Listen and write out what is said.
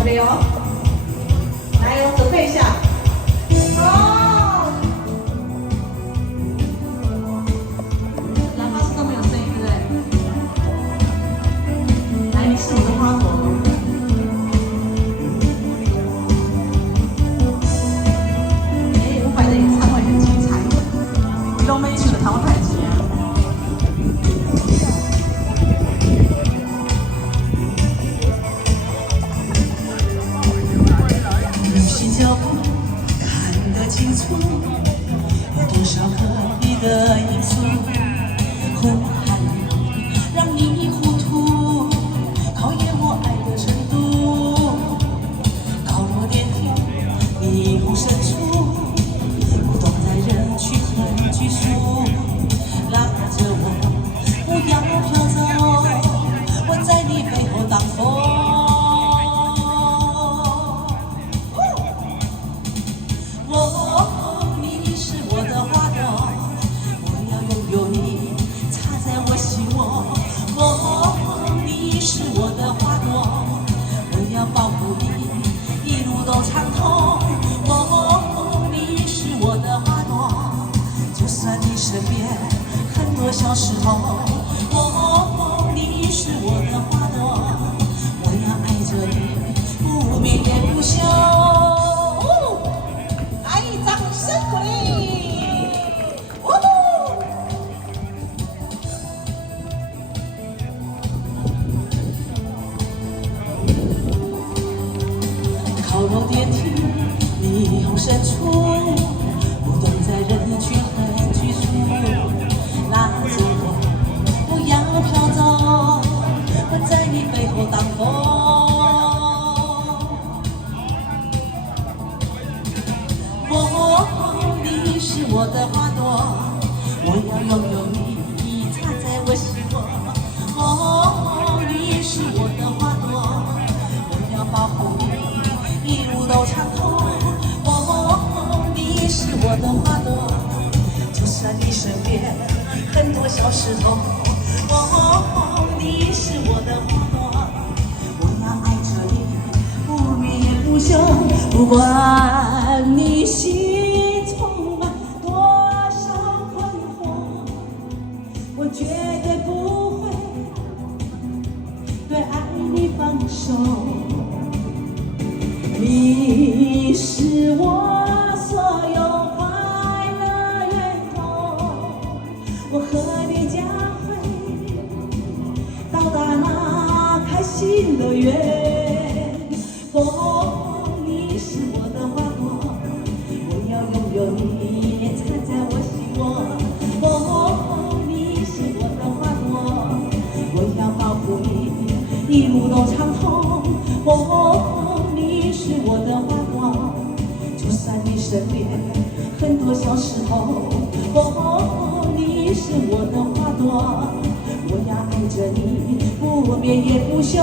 还没有，来哦，准备一下。好，喇叭是都没有声音，对不对？来，你是我的花朵。500的演唱会很精彩，都没去的淘汰节。脚步看得清楚，有多少个你的因素，红寒让你糊涂，考验我爱的程度。高楼电梯，霓虹深处，不懂在人群很拘束，拉着我不要飘走，我在你背后挡风。你是我的花朵，我要拥有你，插在我心窝。你是我的花朵，我要保护你，一路都畅通。你是我的花朵，就算你身边很多小石头。你是我的花朵，我要爱着你，不眠也不休。高楼电梯，霓虹深处，不懂在人群很拘束，拉着我不要飘走，我在你背后挡风。你是我的花朵，我要拥有你，插在我心窝。你是我的花朵，我要保护你，一路都畅通。你是我的花朵，就算你身边很多小石头。你是我的花朵，我要爱着你，不眠也不休。不管你心充满多少困惑，我绝对不会对爱你放手。你是我所有快乐源头，我和你将会到达那开心的园。你是我的花朵，我要拥有你，插在我心窝。你是我的花朵，我要保护你，一路都畅通。你是我的花朵，就算你身边很多小石头。你是我的花朵，我要爱着你，不眠也不休。